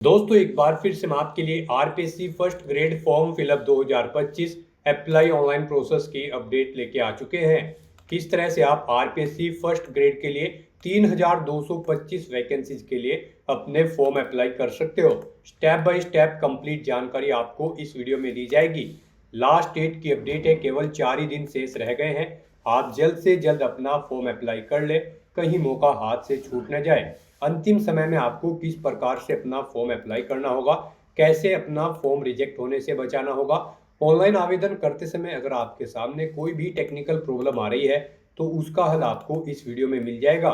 दोस्तों एक बार फिर से मैं आपके लिए RPSC first grade form fill up 2025 apply online process की अपडेट लेके आ चुके हैं। किस तरह से आप आरपीएससी फर्स्ट ग्रेड के लिए 3225 वैकेंसीज के लिए अपने फॉर्म अप्लाई कर सकते हो। स्टेप बाय स्टेप कंप्लीट जानकारी आपको इस वीडियो में दी जाएगी। लास्ट डेट की अपडेट है, केवल 4 ही दिन शेष रह गए हैं। आप जल्द से जल्द अपना फॉर्म अप्लाई कर ले, कहीं मौका हाथ से छूट न जाए। अंतिम समय में आपको किस प्रकार से अपना फॉर्म अप्लाई करना होगा, कैसे अपना फॉर्म रिजेक्ट होने से बचाना होगा। ऑनलाइन आवेदन करते समय अगर आपके सामने कोई भी टेक्निकल प्रॉब्लम आ रही है तो उसका हल आपको इस वीडियो में मिल जाएगा।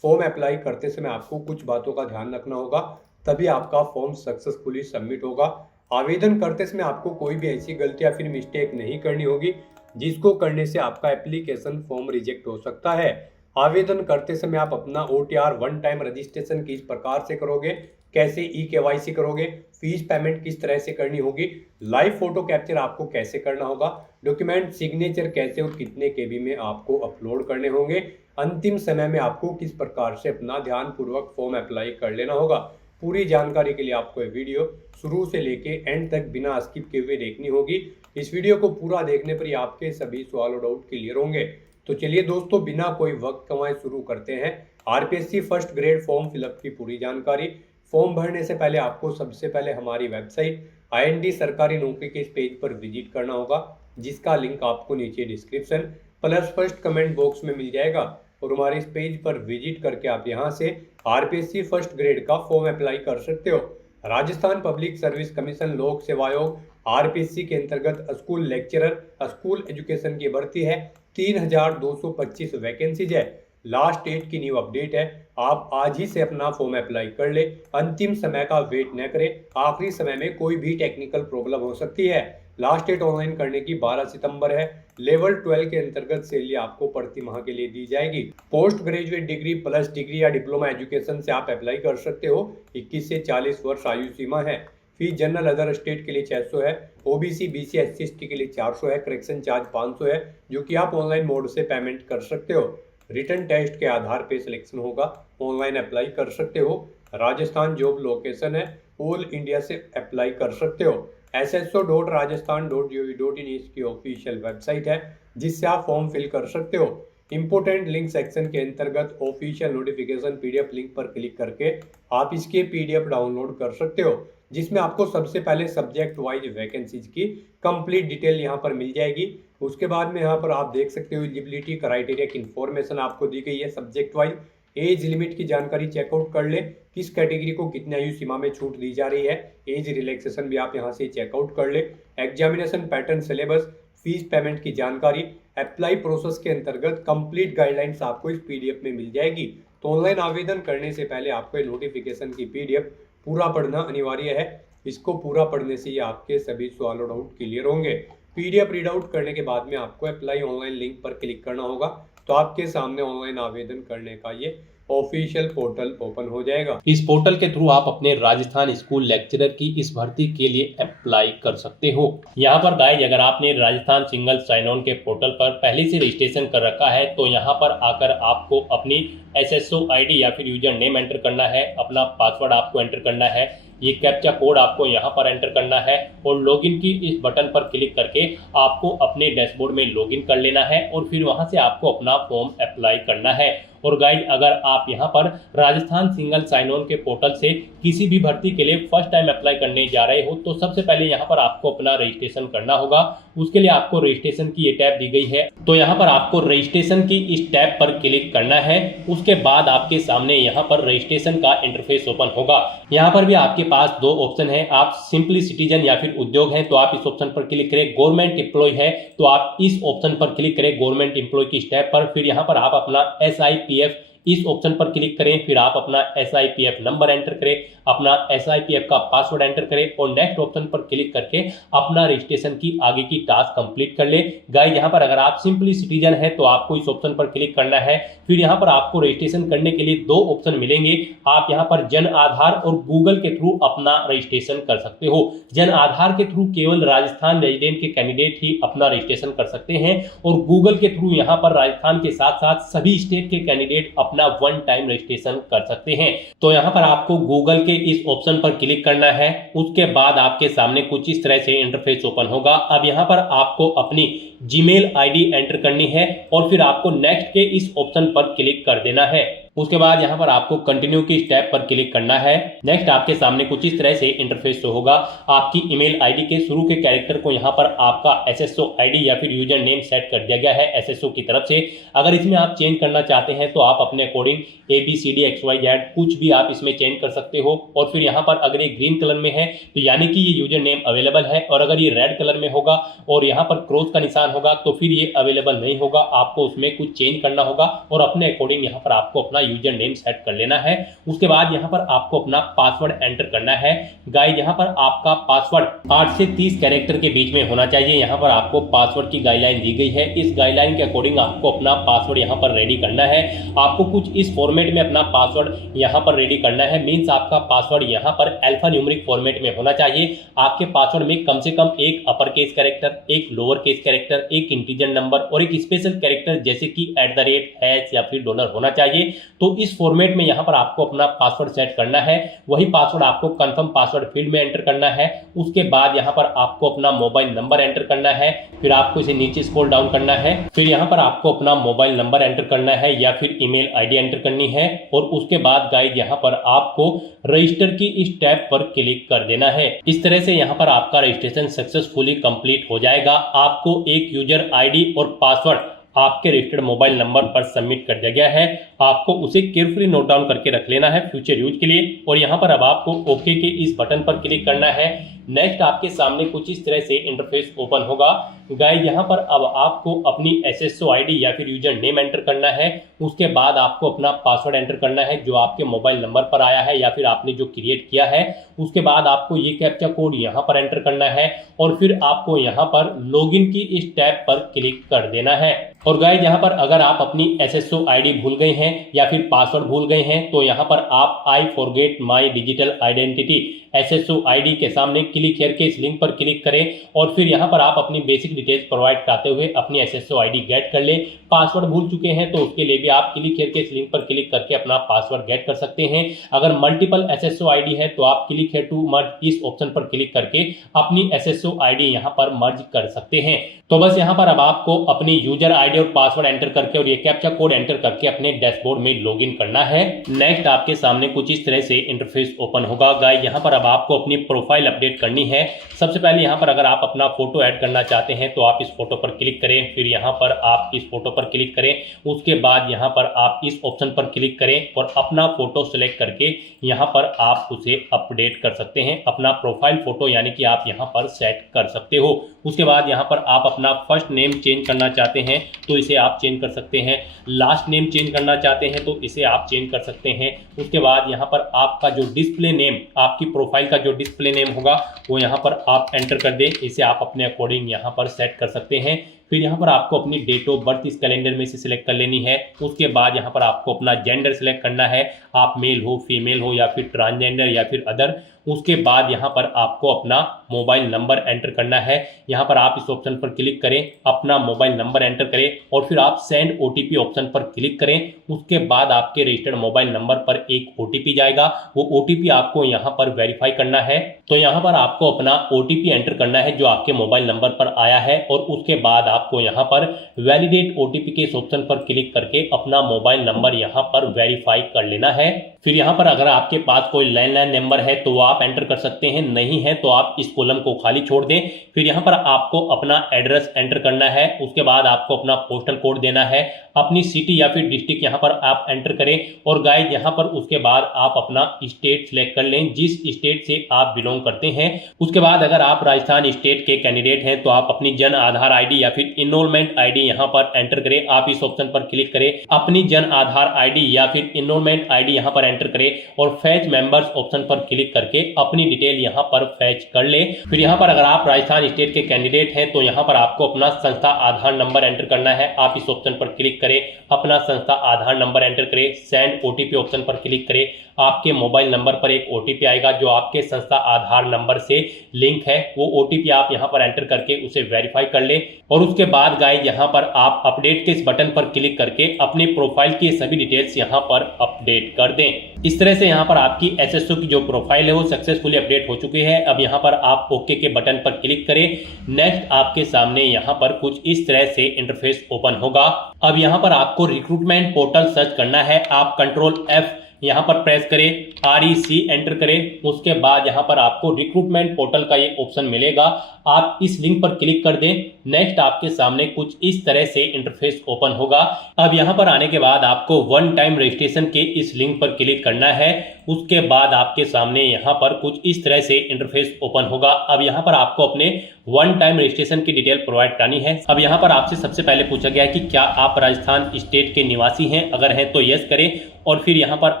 फॉर्म अप्लाई करते समय आपको कुछ बातों का ध्यान रखना होगा, तभी आपका फॉर्म सक्सेसफुली सबमिट होगा। आवेदन करते समय आपको कोई भी ऐसी गलती या फिर मिस्टेक नहीं करनी होगी जिसको करने से आपका एप्लीकेशन फॉर्म रिजेक्ट हो सकता है। आवेदन करते समय आप अपना OTR वन टाइम रजिस्ट्रेशन किस प्रकार से करोगे, कैसे KYC करोगे, फीस पेमेंट किस तरह से करनी होगी, लाइव फोटो कैप्चर आपको कैसे करना होगा, डॉक्यूमेंट सिग्नेचर कैसे और कितने KB में आपको अपलोड करने होंगे, अंतिम समय में आपको किस प्रकार से अपना ध्यानपूर्वक फॉर्म अप्लाई कर लेना होगा। पूरी जानकारी के लिए आपको ये वीडियो शुरू से लेके एंड तक बिना स्किप किए हुए देखनी होगी। इस वीडियो को पूरा देखने पर ही आपके सभी सवाल और डाउट क्लियर होंगे। तो चलिए दोस्तों, बिना कोई वक्त कमाए शुरू करते हैं RPSC first grade form fill up की पूरी जानकारी। फॉर्म भरने से पहले आपको सबसे पहले हमारी वेबसाइट IND सरकारी नौकरी के इस पेज पर विजिट करना होगा, जिसका लिंक आपको नीचे description plus first comment box में मिल जाएगा। और हमारे इस पेज पर विजिट करके आप यहां से आरपीएससी फर्स्ट ग्रेड का फॉर्म अप्लाई कर सकते हो। राजस्थान पब्लिक सर्विस कमीशन लोक सेवा आयोग आरपीएससी के अंतर्गत स्कूल लेक्चरर स्कूल एजुकेशन की भर्ती है। 3225 वैकेंसीज है। लास्ट डेट की न्यू अपडेट है, आप आज ही से अपना फॉर्म अप्लाई कर ले। अंतिम समय का वेट न करें, आखिरी समय में कोई भी टेक्निकल प्रॉब्लम हो सकती है। लास्ट डेट ऑनलाइन करने की 12 सितंबर है। लेवल 12 के अंतर्गत सैलरी आपको प्रति माह के लिए दी जाएगी। Post graduate degree plus degree या डिप्लोमा एजुकेशन से आप अप्लाई कर सकते हो। 21 से 40 वर्ष आयु सीमा है। फीस जनरल अदर स्टेट के लिए 600 है, OBC BC SC ST के लिए 400 है, करेक्शन चार्ज 500 है, जो कि आप ऑनलाइन मोड से पेमेंट कर सकते हो। रिटन टेस्ट के आधार पे सिलेक्शन होगा, ऑनलाइन अप्लाई कर सकते हो। राजस्थान जॉब लोकेशन है, ऑल इंडिया से अप्लाई कर सकते हो। sso.rajasthan.gov.in इसकी ऑफिशियल वेबसाइट है, जिससे आप फॉर्म फिल कर सकते हो। इंपोर्टेंट लिंक सेक्शन के अंतर्गत ऑफिशियल नोटिफिकेशन PDF लिंक पर क्लिक करके आप इसके PDF डाउनलोड कर सकते हो, जिसमें आपको सबसे पहले सब्जेक्ट वाइज वैकेंसीज की कंप्लीट डिटेल यहाँ पर मिल जाएगी। उसके बाद में यहाँ पर आप देख सकते हो एलिजिबिलिटी क्राइटेरिया की इन्फॉर्मेशन आपको दी गई है। सब्जेक्ट वाइज एज लिमिट की जानकारी चेकआउट कर ले, किस कैटेगरी को कितने आयु सीमा में छूट दी जा रही है। एज रिलैक्सेशन भी आप यहाँ से चेकआउट कर ले। Examination pattern, syllabus, fees payment की जानकारी, अप्लाई प्रोसेस के अंतर्गत कंप्लीट गाइडलाइंस आपको इस PDF में मिल जाएगी। तो ऑनलाइन आवेदन करने से पहले आपको नोटिफिकेशन की PDF पूरा पढ़ना अनिवार्य है। इसको पूरा पढ़ने से ही आपके सभी सवाल और डाउट क्लियर होंगे। PDF रीड आउट करने के बाद में आपको अप्लाई ऑनलाइन लिंक पर क्लिक करना होगा, तो आपके सामने ऑनलाइन आवेदन करने का ये ऑफिशियल पोर्टल ओपन हो जाएगा। इस पोर्टल के थ्रू आप अपने राजस्थान स्कूल लेक्चरर की इस भर्ती के लिए अप्लाई कर सकते हो। यहाँ पर गाइस, अगर आपने राजस्थान सिंगल साइन ऑन के पोर्टल पर पहले से रजिस्ट्रेशन कर रखा है तो यहाँ पर आकर आपको अपनी SSO ID या फिर यूजर नेम एंटर करना है, अपना पासवर्ड आपको एंटर करना है, ये कैप्चा कोड आपको यहाँ पर एंटर करना है और लॉगिन की इस बटन पर क्लिक करके आपको अपने डैशबोर्ड में लॉगिन कर लेना है और फिर वहां से आपको अपना फॉर्म अप्लाई करना है। और गाइस, अगर आप यहाँ पर राजस्थान सिंगल साइन ऑन के पोर्टल से किसी भी भर्ती के लिए फर्स्ट टाइम अप्लाई करने जा रहे हो तो सबसे पहले यहाँ पर आपको अपना रजिस्ट्रेशन करना होगा। उसके लिए आपको रजिस्ट्रेशन की ये टैब दी गई है, तो यहाँ पर आपको रजिस्ट्रेशन की इस टैब पर क्लिक करना है। उसके बाद आपके सामने यहाँ पर रजिस्ट्रेशन का इंटरफेस ओपन होगा। यहाँ पर भी आपके पास दो ऑप्शन है, आप सिंपली सिटीजन या फिर उद्योग है तो आप इस ऑप्शन पर क्लिक करें। गवर्नमेंट एम्प्लॉय है तो आप इस ऑप्शन पर क्लिक करें, गवर्नमेंट एम्प्लॉय की स्टेप पर। फिर यहाँ पर आप अपना SIPF इस ऑप्शन पर क्लिक करें, फिर आप अपना SIPF नंबर एंटर करें, अपना SIPF का पासवर्ड एंटर करें और नेक्स्ट ऑप्शन पर क्लिक करके अपना रजिस्ट्रेशन की आगे की टास्क कंप्लीट कर ले। गाइस, यहाँ पर अगर आप सिंपली सिटीजन है तो आपको इस ऑप्शन पर क्लिक करना है। फिर यहाँ पर आपको रजिस्ट्रेशन करने के लिए दो ऑप्शन मिलेंगे। आप यहाँ पर जन आधार और गूगल के थ्रू अपना रजिस्ट्रेशन कर सकते हो। जन आधार के थ्रू केवल राजस्थान रेजिडेंट के कैंडिडेट ही अपना रजिस्ट्रेशन कर सकते हैं और गूगल के थ्रू यहाँ पर राजस्थान के साथ साथ सभी स्टेट के कैंडिडेट अपना अपना वन टाइम रजिस्ट्रेशन कर सकते हैं। तो यहाँ पर आपको गूगल के इस ऑप्शन पर क्लिक करना है। उसके बाद आपके सामने कुछ इस तरह से इंटरफेस ओपन होगा। अब यहाँ पर आपको अपनी जीमेल आईडी एंटर करनी है और फिर आपको नेक्स्ट के इस ऑप्शन पर क्लिक कर देना है। उसके बाद यहाँ पर आपको कंटिन्यू की स्टेप पर क्लिक करना है। नेक्स्ट आपके सामने कुछ इस तरह से इंटरफेस शो होगा। आपकी ईमेल आईडी के शुरू के कैरेक्टर को यहाँ पर आपका एसएसओ आईडी या फिर यूजर नेम सेट कर दिया गया है एसएसओ की तरफ से। अगर इसमें आप चेंज करना चाहते हैं तो आप अपने अकॉर्डिंग ABCDXYZ कुछ भी आप इसमें चेंज कर सकते हो। और फिर यहाँ पर अगर ये ग्रीन कलर में है तो यानी कि ये यूजर नेम अवेलेबल है, और अगर ये रेड कलर में होगा और यहाँ पर क्रॉस का निशान होगा तो फिर ये अवेलेबल नहीं होगा। आपको उसमें कुछ चेंज करना होगा और अपने अकॉर्डिंग यहाँ पर आपको अपना यूजर नेम सेट कर लेना है। उसके बाद यहाँ पर आपको अपना पासवर्ड एंटर करना है। गाइस यहाँ पर आपका पासवर्ड 8 से 30 कैरेक्टर के बीच में होना चाहिए। यहाँ पर आपको पासवर्ड की गाइडलाइन दी गई है। इस गाइडलाइन के अकॉर्डिंग आपको अपना पासवर्ड यहाँ पर रेडी करना है। आपको कुछ इस फॉर्मेट में अपना पासवर्ड यहाँ पर रेडी करना है। मीन्स आपका पासवर्ड यहाँ पर अल्फा न्यूमेरिक फॉर्मेट में होना चाहिए। आपके पासवर्ड में कम से कम एक अपर केस कैरेक्टर, एक लोअर केस कैरेक्टर, एक इंटीजर नंबर और एक स्पेशल कैरेक्टर जैसे कि @ या फिर डॉलर होना चाहिए। तो इस फॉर्मेट में यहाँ पर आपको अपना पासवर्ड सेट करना है। वही पासवर्ड आपको कंफर्म पासवर्ड फील्ड में एंटर करना है। उसके बाद यहाँ पर आपको अपना मोबाइल नंबर एंटर करना है। फिर आपको इसे नीचे स्क्रॉल डाउन करना है। फिर यहाँ पर आपको अपना मोबाइल नंबर एंटर करना है या फिर ईमेल आईडी एंटर करनी है। और उसके बाद गाइस यहाँ पर आपको रजिस्टर की इस टैब पर क्लिक कर देना है। इस तरह से यहाँ पर आपका रजिस्ट्रेशन सक्सेसफुली कंप्लीट हो जाएगा। आपको एक यूजर आईडी और पासवर्ड आपके रजिस्टर्ड मोबाइल नंबर पर सबमिट कर दिया गया है। आपको उसे केयरफुली नोट डाउन करके रख लेना है फ्यूचर यूज के लिए। और यहाँ पर अब आपको ओके के इस बटन पर क्लिक करना है। नेक्स्ट आपके सामने कुछ इस तरह से इंटरफेस ओपन होगा। गाइस यहाँ पर अब आपको अपनी एसएसओ आईडी या फिर यूजर नेम एंटर करना है। उसके बाद आपको अपना पासवर्ड एंटर करना है जो आपके मोबाइल नंबर पर आया है या फिर आपने जो क्रिएट किया है। उसके बाद आपको ये कैप्चा कोड यहाँ पर एंटर करना है और फिर आपको यहाँ पर लॉगिन की इस टैब पर क्लिक कर देना है। और गाइस यहाँ पर अगर आप अपनी एसएसओ आईडी भूल गए हैं या फिर पासवर्ड भूल गए हैं तो यहाँ पर आप I forget my digital identity SSO ID के सामने क्लिक हियर के इस लिंक पर क्लिक करें और फिर यहाँ पर आप अपनी बेसिक डिटेल्स प्रोवाइड कराते हुए अपनी एसएसओ आईडी गेट कर लें। पासवर्ड भूल चुके हैं तो उसके लिए भी आप क्लिक हियर के इस लिंक पर क्लिक करके अपना पासवर्ड गेट कर सकते हैं। अगर मल्टीपल एसएसओ आईडी है तो आप क्लिक हियर टू मर्ज इस ऑप्शन पर क्लिक करके अपनी एसएसओ आईडी यहाँ पर मर्ज कर सकते हैं। तो बस यहाँ पर अब आपको अपनी यूजर आईडी और पासवर्ड एंटर करके और ये कैप्चा कोड एंटर करके अपने डैशबोर्ड में लॉगिन करना है। नेक्स्ट आपके सामने कुछ इस तरह से इंटरफेस ओपन होगा। गाइस यहाँ पर अब आपको अपनी प्रोफाइल अपडेट करनी है। सबसे पहले यहाँ पर अगर आप अपना फोटो ऐड करना चाहते हैं तो आप इस फोटो पर क्लिक करें। फिर यहाँ पर आप इस फोटो पर क्लिक करें। उसके बाद यहाँ पर आप इस ऑप्शन पर क्लिक करें और अपना फोटो सिलेक्ट करके यहाँ पर आप उसे अपडेट कर सकते हैं। अपना प्रोफाइल फोटो यानी कि आप यहाँ पर सेट कर सकते हो। उसके बाद यहाँ पर आप अपना फर्स्ट नेम चेंज करना चाहते हैं तो इसे आप चेंज कर सकते हैं। लास्ट नेम चेंज करना चाहते हैं तो इसे आप चेंज कर सकते हैं। उसके बाद यहाँ पर आपका जो डिस्प्ले नेम, आपकी प्रोफाइल का जो डिस्प्ले नेम होगा वो यहाँ पर आप एंटर कर दें। इसे आप अपने अकॉर्डिंग यहाँ पर सेट कर सकते हैं। फिर यहाँ पर आपको अपनी डेट ऑफ बर्थ इस कैलेंडर में से सिलेक्ट कर लेनी है। उसके बाद यहाँ पर आपको अपना जेंडर सिलेक्ट करना है, आप मेल हो, फीमेल हो या फिर ट्रांसजेंडर या फिर अदर। उसके बाद यहाँ पर आपको अपना मोबाइल नंबर एंटर करना है। यहाँ पर आप इस ऑप्शन पर क्लिक करें, अपना मोबाइल नंबर एंटर करें और फिर आप सेंड ओटीपी ऑप्शन पर क्लिक करें। उसके बाद आपके रजिस्टर्ड मोबाइल नंबर पर एक ओटीपी जाएगा। वो ओटीपी आपको यहाँ पर वेरीफाई करना है। तो यहाँ पर आपको अपना ओटीपी एंटर करना है जो आपके मोबाइल नंबर पर आया है और उसके बाद आपको यहाँ पर वैलिडेट ओटीपी के इस ऑप्शन पर क्लिक करके अपना मोबाइल नंबर यहाँ पर वेरीफाई कर लेना है। फिर यहाँ पर अगर आपके पास कोई लैंडलाइन नंबर है तो वो आप एंटर कर सकते हैं, नहीं है तो आप इस कॉलम को खाली छोड़ दें। फिर यहाँ पर आपको अपना एड्रेस एंटर करना है। उसके बाद आपको अपना पोस्टल कोड देना है, अपनी सिटी या फिर डिस्ट्रिक्ट यहाँ पर आप एंटर करें। और गाइस यहाँ पर उसके बाद आप अपना स्टेट सिलेक्ट कर लें जिस स्टेट से आप बिलोंग करते हैं। उसके बाद अगर आप राजस्थान स्टेट के कैंडिडेट हैं तो आप अपनी जन आधार आईडी या फिर इनरोलमेंट आईडी यहाँ पर एंटर करें। आप इस ऑप्शन पर क्लिक करें, अपनी जन आधार आईडी या फिर इनरोलमेंट आईडी यहाँ पर एंटर करें और फैच मेंबर्स ऑप्शन पर क्लिक करके अपनी डिटेल यहाँ पर फैच कर ले। फिर यहाँ पर अगर आप राजस्थान स्टेट के कैंडिडेट हैं तो यहाँ पर आपको अपना संस्था आधार नंबर एंटर करना है। आप इस ऑप्शन पर क्लिक करें, अपना संस्था आधार नंबर एंटर करें, सेंड ओटीपी ऑप्शन पर क्लिक करें, आपके मोबाइल नंबर पर एक OTP आएगा जो आपके संस्था आधार नंबर से लिंक है। वो OTP आप यहाँ पर एंटर करके उसे वेरीफाई कर ले और उसके बाद गाइस यहाँ पर आप अपडेट के इस बटन पर क्लिक करके अपने प्रोफाइल की सभी डिटेल्स यहाँ पर अपडेट कर दें। इस तरह से यहाँ पर आपकी SSO की जो प्रोफाइल है वो सक्सेसफुली अपडेट हो चुकी है। अब यहाँ पर आप ओके के बटन पर क्लिक करें। नेक्स्ट आपके सामने यहाँ पर कुछ इस तरह से इंटरफेस ओपन होगा। अब यहाँ पर आपको रिक्रूटमेंट पोर्टल सर्च करना है। आप कंट्रोल F यहाँ पर प्रेस करें, REC एंटर करें। उसके बाद यहाँ पर आपको रिक्रूटमेंट पोर्टल का ये ऑप्शन मिलेगा। आप इस लिंक पर क्लिक कर दें। नेक्स्ट आपके सामने कुछ इस तरह से इंटरफेस ओपन होगा। अब यहाँ पर आने के बाद आपको वन टाइम रजिस्ट्रेशन के इस लिंक पर क्लिक करना है। उसके बाद आपके सामने यहाँ पर कुछ इस तरह से इंटरफेस ओपन होगा। अब यहाँ पर आपको अपने वन टाइम रजिस्ट्रेशन की डिटेल प्रोवाइड करनी है। अब यहाँ पर आपसे सबसे पहले पूछा गया है कि क्या आप राजस्थान स्टेट के निवासी हैं, अगर हैं तो यस करें और फिर यहाँ पर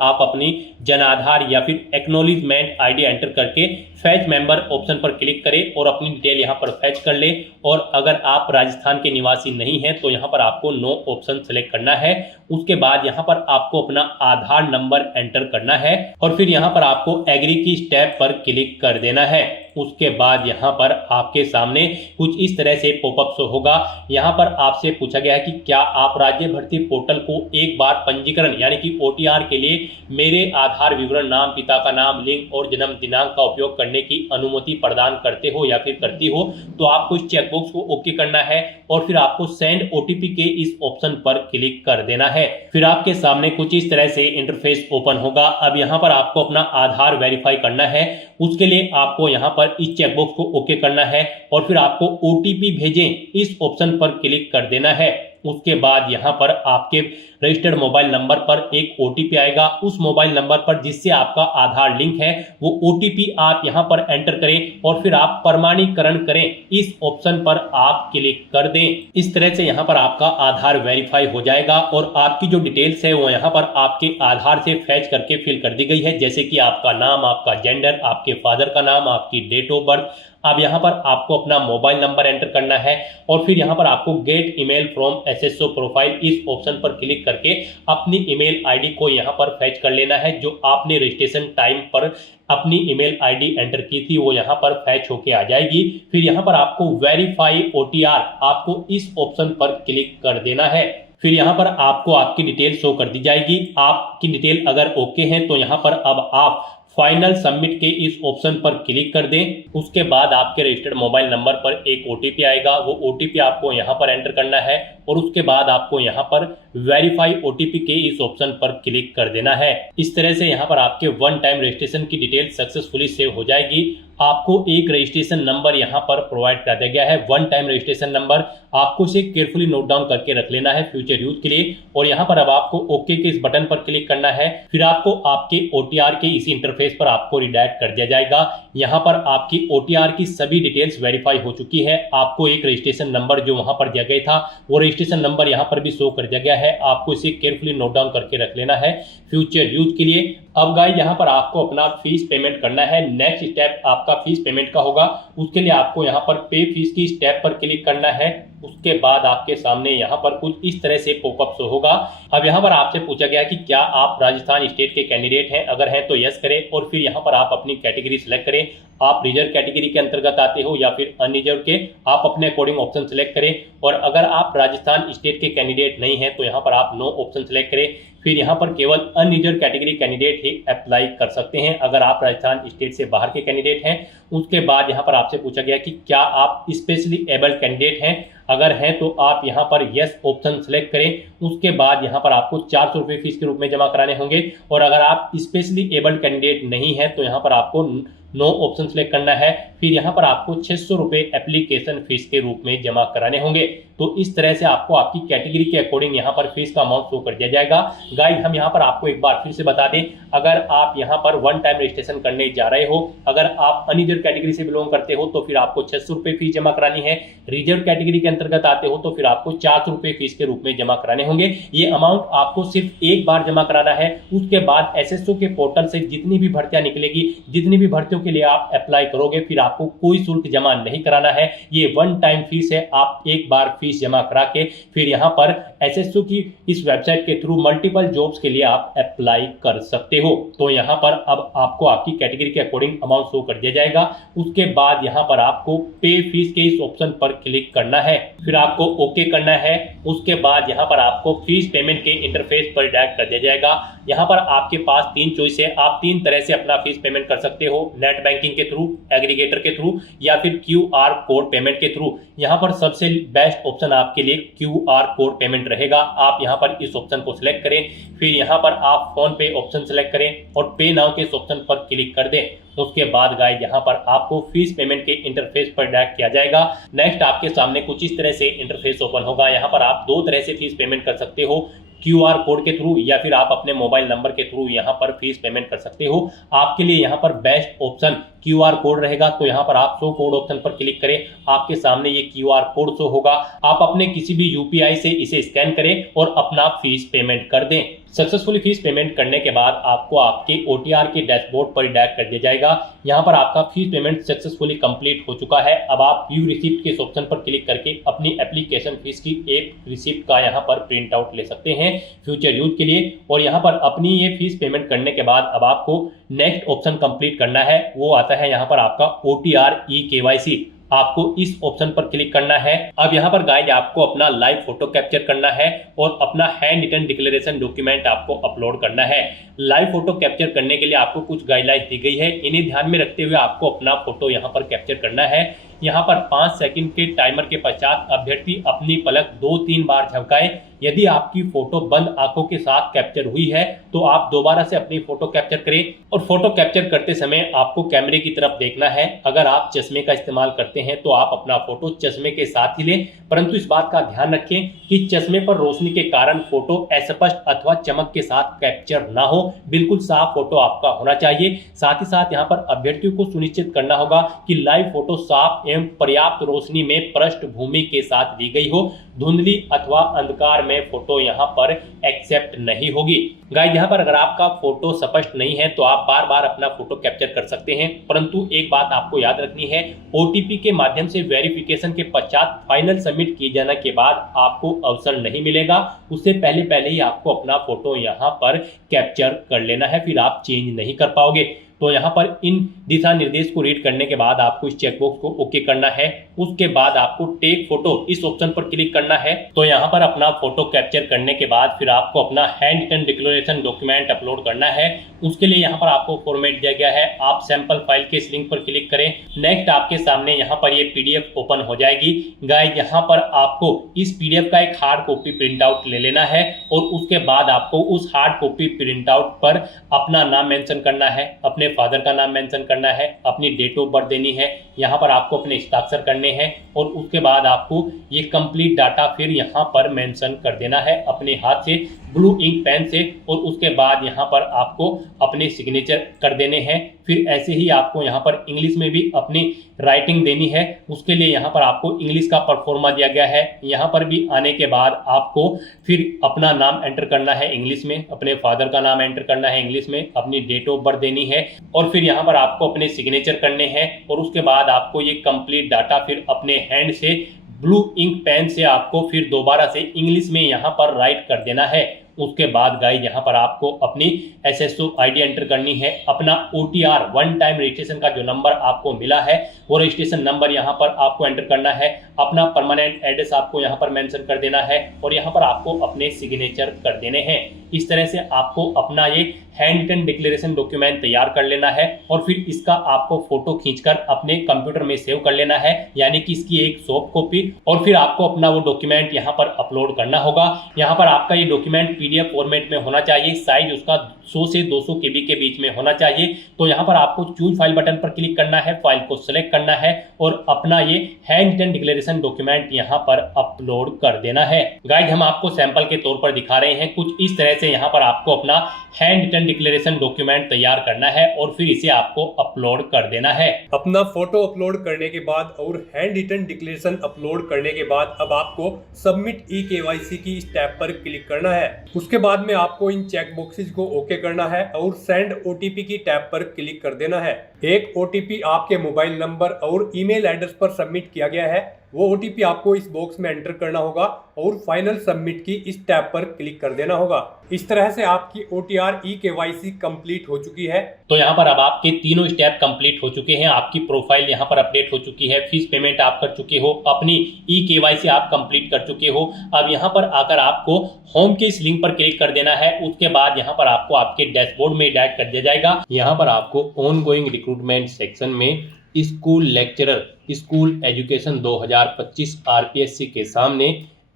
आप अपनी जन आधार या फिर एक्नॉलेजमेंट ID एंटर करके फैच मेंबर ऑप्शन पर क्लिक करें और अपनी डिटेल यहाँ पर फैच कर लें। और अगर आप राजस्थान के निवासी नहीं हैं तो यहाँ पर आपको नो ऑप्शन सेलेक्ट करना है। उसके बाद यहाँ पर आपको अपना आधार नंबर एंटर करना है और फिर यहाँ पर आपको एग्री की स्टेप पर क्लिक कर देना है। उसके बाद यहाँ पर आपके सामने कुछ इस तरह से पॉपअप शो होगा। यहाँ पर आपसे पूछा गया है कि क्या आप राज्य भर्ती पोर्टल को एक बार पंजीकरण यानी कि OTR के लिए मेरे आधार विवरण, नाम, पिता का नाम, लिंग और जन्म दिनांक का उपयोग करने की अनुमति प्रदान करते हो या फिर करती हो। तो आपको इस चेकबॉक्स को ओके करना है और फिर आपको सेंड OTP के इस ऑप्शन पर क्लिक कर देना है। फिर आपके सामने कुछ इस तरह से इंटरफेस ओपन होगा। अब यहाँ पर आपको अपना आधार वेरीफाई करना है। उसके लिए आपको यहाँ पर इस चेकबॉक्स को ओके करना है और फिर आपको OTP भेजें इस ऑप्शन पर क्लिक कर देना है। उसके बाद यहाँ पर आपके रजिस्टर्ड मोबाइल नंबर पर एक OTP आएगा। उस मोबाइल नंबर पर जिससे आपका आधार लिंक है वो OTP आप यहाँ पर एंटर करें और फिर आप प्रमाणीकरण करें इस ऑप्शन पर आप क्लिक कर दें। इस तरह से यहाँ पर आपका आधार वेरीफाई हो जाएगा और आपकी जो डिटेल्स है वो यहाँ पर आपके आधार से फैच करके फिल कर दी गई है, जैसे कि आपका नाम, आपका जेंडर, आपके फादर का नाम, आपकी डेट ऑफ बर्थ। अब यहाँ पर आपको अपना मोबाइल नंबर एंटर करना है और फिर यहाँ पर आपको gate email from SSO profile इस ऑप्शन पर क्लिक करके अपनी ईमेल ID को यहाँ पर फैच कर लेना है। जो आपने रजिस्ट्रेशन टाइम पर अपनी ईमेल ID एंटर की थी वो यहाँ पर फैच होके आ जाएगी। फिर यहाँ पर आपको वेरीफाई OTR आपको इस ऑप्शन पर क्लिक कर देना है। फिर यहाँ पर आपको आपकी डिटेल शो कर दी जाएगी। आपकी डिटेल अगर ओके है तो यहाँ पर अब आप फाइनल सबमिट के इस ऑप्शन पर क्लिक कर दें। उसके बाद आपके रजिस्टर्ड मोबाइल नंबर पर एक OTP आएगा। वो OTP आपको यहाँ पर एंटर करना है और उसके बाद आपको यहाँ पर वेरीफाई OTP के इस ऑप्शन पर क्लिक कर देना है। इस तरह से यहाँ पर आपके वन टाइम रजिस्ट्रेशन की डिटेल सक्सेसफुली सेव हो जाएगी। आपको एक रजिस्ट्रेशन नंबर यहाँ पर प्रोवाइड कर दिया गया है, वन टाइम रजिस्ट्रेशन नंबर। आपको इसे केयरफुली नोट डाउन करके रख लेना है फ्यूचर यूज के लिए। और यहाँ पर अब आपको ओके के इस बटन पर क्लिक करना है। फिर आपको आपके OTR के इसी इंटरफेस पर आपको रिडायरेक्ट कर दिया जाएगा। यहाँ पर आपकी OTR की सभी डिटेल्स वेरीफाई हो चुकी है। आपको एक रजिस्ट्रेशन नंबर जो वहां पर दिया गया था वो रजिस्ट्रेशन नंबर यहाँ पर भी शो कर दिया गया है। आपको इसे केयरफुली नोट डाउन करके रख लेना है फ्यूचर यूज के लिए। अब गाइस यहाँ पर आपको अपना फीस पेमेंट करना है। नेक्स्ट स्टेप आपका फीस पेमेंट का होगा। उसके लिए आपको यहाँ पर पे फीस की स्टेप पर क्लिक करना है। उसके बाद आपके सामने यहाँ पर कुछ इस तरह से पॉपअप शो होगा। अब यहाँ पर आपसे पूछा गया कि क्या आप राजस्थान स्टेट के कैंडिडेट हैं, अगर हैं तो यस करें और फिर यहाँ पर आप अपनी कैटेगरी सिलेक्ट करें। आप रिजर्व कैटेगरी के अंतर्गत आते हो या फिर अनरिजर्व के, आप अपने अकॉर्डिंग ऑप्शन सेलेक्ट करें। और अगर आप राजस्थान स्टेट के कैंडिडेट नहीं हैं तो यहाँ पर आप नो ऑप्शन सेलेक्ट करें। फिर यहाँ पर केवल अनरिजर्व कैटेगरी कैंडिडेट ही अप्लाई कर सकते हैं अगर आप राजस्थान स्टेट से बाहर के कैंडिडेट हैं। उसके बाद यहाँ पर आपसे पूछा गया कि क्या आप स्पेशली एबल्ड कैंडिडेट हैं, अगर हैं तो आप यहाँ पर यस ऑप्शन सेलेक्ट करें। उसके बाद यहाँ पर आपको 400 रुपये फीस के रूप में जमा कराने होंगे। और अगर आप स्पेशली एबल्ड कैंडिडेट नहीं हैं तो यहाँ पर आपको नो ऑप्शन सेलेक्ट करना है। फिर यहाँ पर आपको 600 रुपये एप्लीकेशन फीस के रूप में जमा कराने होंगे। तो इस तरह से आपको आपकी कैटेगरी के अकॉर्डिंग यहाँ पर फीस का अमाउंट शो कर दिया जाएगा। गाइस हम यहाँ पर आपको एक बार फिर से बता दें, अगर आप यहाँ पर वन टाइम रजिस्ट्रेशन करने जा रहे हो, अगर आप अनरिजर्व कैटेगरी से बिलोंग करते हो तो फिर आपको 600 रुपये फीस जमा करानी है। रिजर्व कैटेगरी के अंतर्गत आते हो तो फिर आपको 400 रुपये फीस के रूप में जमा कराने होंगे। ये अमाउंट आपको सिर्फ एक बार जमा कराना है। उसके बाद SSO के पोर्टल से जितनी भी भर्तियां निकलेगी, जितनी भी भर्तियों के लिए आप अप्लाई करोगे फिर आपको कोई शुल्क जमा नहीं कराना है। ये वन टाइम फीस है, आप एक बार फीस जमा करा के फिर यहाँ पर एसएससी की इस वेबसाइट के थ्रू मल्टीपल जॉब्स के लिए आप अप्लाई कर सकते हो। तो यहाँ पर अब आपको आपकी कैटेगरी के अकॉर्डिंग अमाउंट शो कर दिया जाएगा। उसके बाद यहाँ पर आपको पे फीस के इस ऑप्शन पर क्लिक करना है, फिर आपको ओके करना है। उसके बाद यहाँ पर आपको फीस पेमेंट के इंटरफेस पर डायरेक्ट कर दिया जाएगा। यहाँ पर आपके पास 3 चॉइस है, आप 3 तरह से अपना फीस पेमेंट कर सकते हो, नेट बैंकिंग के थ्रू, एग्रीगेटर के थ्रू या फिर QR कोड पेमेंट के थ्रू। यहाँ पर सबसे बेस्ट ऑप्शन आपके लिए QR कोड पेमेंट रहेगा। आप यहाँ पर इस ऑप्शन को सिलेक्ट करें, फिर यहाँ पर आप फोन पे ऑप्शन सिलेक्ट करें और पे नाउ के इस ऑप्शन पर क्लिक कर दें। उसके बाद गाइस यहाँ पर आपको फीस पेमेंट के इंटरफेस पर डायरेक्ट किया जाएगा। नेक्स्ट आपके सामने कुछ इस तरह से इंटरफेस ओपन होगा। यहाँ पर आप 2 तरह से फीस पेमेंट कर सकते हो, QR कोड के थ्रू या फिर आप अपने मोबाइल नंबर के थ्रू यहाँ पर फीस पेमेंट कर सकते हो। आपके लिए यहाँ पर बेस्ट ऑप्शन QR कोड रहेगा। तो यहाँ पर आप शो कोड ऑप्शन पर क्लिक करें, आपके सामने ये QR कोड शो होगा। आप अपने किसी भी UPI से इसे स्कैन करें और अपना फीस पेमेंट कर दें। सक्सेसफुली फीस पेमेंट करने के बाद आपको आपके OTR के डैशबोर्ड पर डायरेक्ट कर दिया जाएगा। यहाँ पर आपका फीस पेमेंट सक्सेसफुली कंप्लीट हो चुका है। अब आप व्यू रिसिप्ट के ऑप्शन पर क्लिक करके अपनी एप्लीकेशन फीस की एक रिसिप्ट का यहाँ पर प्रिंट आउट ले सकते हैं फ्यूचर यूज के लिए। और यहाँ पर अपनी ये फीस पेमेंट करने के बाद अब आपको नेक्स्ट ऑप्शन कंप्लीट करना है, वो आता है यहाँ पर आपका OTR eKYC। आपको इस ऑप्शन पर क्लिक करना है। अब यहाँ पर गाइस आपको अपना लाइव फोटो कैप्चर करना है और अपना हैंड रिटन डिक्लेरेशन डॉक्यूमेंट आपको अपलोड करना है। लाइव फोटो कैप्चर करने के लिए आपको कुछ गाइडलाइंस दी गई है, इन्हें ध्यान में रखते हुए आपको अपना फोटो यहाँ पर कैप्चर करना है। यहाँ पर 5 सेकंड के टाइमर के पश्चात अभ्यर्थी अपनी पलक 2-3 बार झपकाए। यदि आपकी फोटो बंद आंखों के साथ कैप्चर हुई है तो आप दोबारा से अपनी फोटो कैप्चर करें और फोटो कैप्चर करते समय आपको कैमरे की तरफ देखना है। अगर आप चश्मे का इस्तेमाल करते हैं तो आप अपना फोटो चश्मे के साथ ही लें, परंतु इस बात का ध्यान रखें कि चश्मे पर रोशनी के कारण फोटो अस्पष्ट अथवा चमक के साथ कैप्चर ना हो। बिल्कुल साफ फोटो आपका होना चाहिए। साथ ही साथ यहाँ पर अभ्यर्थियों को सुनिश्चित करना होगा कि लाइव फोटो साफ एवं पर्याप्त रोशनी में पृष्ठभूमि के साथ ली गई हो। धुंधली अथवा अंधकार में फोटो यहाँ पर एक्सेप्ट नहीं होगी। गाइस यहाँ पर अगर आपका फोटो स्पष्ट नहीं है तो आप बार बार अपना फोटो कैप्चर कर सकते हैं, परंतु एक बात आपको याद रखनी है, OTP के माध्यम से वेरिफिकेशन के पश्चात फाइनल सबमिट किए जाने के बाद आपको अवसर नहीं मिलेगा। उससे पहले ही आपको अपना फोटो यहाँ पर कैप्चर कर लेना है, फिर आप चेंज नहीं कर पाओगे। तो यहाँ पर इन दिशा निर्देश को रीड करने के बाद आपको इस चेकबॉक्स को ओके करना है। उसके बाद आपको टेक फोटो इस ऑप्शन पर क्लिक करना है। तो यहाँ पर अपना फोटो कैप्चर करने के बाद फिर आपको अपना hand written declaration document upload करना है। उसके लिए यहाँ पर आपको फॉर्मेट दिया गया है, आप सैंपल फाइल के इस लिंक पर क्लिक करें। नेक्स्ट आपके सामने यहाँ पर ये PDF ओपन हो जाएगी। गाइस यहाँ पर आपको इस PDF का एक हार्ड कॉपी प्रिंट आउट ले लेना है और उसके बाद आपको उस हार्ड कॉपी प्रिंट आउट पर अपना नाम मेंशन करना है, अपने फादर का नाम मेंशन करना है, अपनी डेट ऑफ बर्थ देनी है, यहाँ पर आपको अपने हस्ताक्षर करने हैं और उसके बाद आपको ये कंप्लीट डाटा फिर यहाँ पर मेंशन कर देना है अपने हाथ से ब्लू इंक पेन से। और उसके बाद यहाँ पर आपको अपने सिग्नेचर कर देने हैं। फिर ऐसे ही आपको यहाँ पर इंग्लिश में भी अपनी राइटिंग देनी है। उसके लिए यहाँ पर आपको इंग्लिश का परफॉर्मा दिया गया है। यहाँ पर भी आने के बाद आपको फिर अपना नाम एंटर करना है इंग्लिश में, अपने फादर का नाम एंटर करना है इंग्लिश में, अपनी डेट ऑफ बर्थ देनी है और फिर यहाँ पर आपको अपने सिग्नेचर करने हैं। और उसके बाद आपको ये कंप्लीट डाटा फिर अपने हैंड से ब्लू इंक पेन से आपको फिर दोबारा से इंग्लिश में यहाँ पर राइट कर देना है। उसके बाद गाइस यहाँ पर आपको अपनी SSO ID एंटर करनी है, अपना OTR वन टाइम रजिस्ट्रेशन का जो नंबर आपको मिला है वो रजिस्ट्रेशन नंबर यहाँ पर आपको एंटर करना है, अपना परमानेंट एड्रेस आपको यहाँ पर मेंशन कर देना है और यहाँ पर आपको अपने सिग्नेचर कर देने हैं। इस तरह से आपको अपना ये हैंड रिटन डिक्लेरेशन डॉक्यूमेंट तैयार कर लेना है और फिर इसका आपको फोटो खींचकर अपने कंप्यूटर में सेव कर लेना है, यानी कि इसकी एक सॉफ्ट कॉपी। और फिर आपको अपना वो डॉक्यूमेंट यहाँ पर अपलोड करना होगा। यहाँ पर आपका ये डॉक्यूमेंट PDF फॉर्मेट में होना चाहिए, साइज उसका 100 से 200 KB के बीच में होना चाहिए। तो यहाँ पर आपको चूज फाइल बटन पर क्लिक करना है, फाइल को सिलेक्ट करना है और अपना ये हैंड रिटन डिक्लेरेशन डॉक्यूमेंट यहाँ पर अपलोड कर देना है। गाइस हम आपको सैंपल के तौर पर दिखा रहे हैं, कुछ इस तरह से यहाँ पर आपको अपना हैंड रिटन डिक्लेरेशन डॉक्यूमेंट तैयार करना है और फिर इसे आपको अपलोड कर देना है। अपना फोटो अपलोड करने के बाद और हैंड रिटन डिक्लेरेशन अपलोड करने के बाद अब आपको सबमिट eKYC की इस टैब पर क्लिक करना है। उसके बाद में आपको इन चेक बॉक्सेस को ओके करना है और सेंड ओटीपी की टैब पर क्लिक कर देना है। एक ओटीपी आपके मोबाइल नंबर और ईमेल एड्रेस पर सबमिट किया गया है, वो ओटीपी आपको इस बॉक्स में एंटर करना होगा और फाइनल सबमिट की इस टैब पर क्लिक कर देना होगा। इस तरह से आपकी OTR eKYC कंप्लीट हो चुकी है। तो यहाँ पर अब आपके तीनों स्टेप कंप्लीट हो चुके हैं। आपकी प्रोफाइल यहाँ पर अपडेट हो चुकी है, फीस पेमेंट आप कर चुके हो, अपनी eKYC आप कंप्लीट कर चुके हो। अब यहाँ पर आकर आपको होम के इस लिंक पर क्लिक कर देना है। उसके बाद यहाँ पर आपको आपके डैशबोर्ड में डायरेक्ट कर दिया जाएगा। यहाँ पर आपको ऑनगोइंग रिक्रूटमेंट सेक्शन में school lecturer school education 2025 RPSC के सामने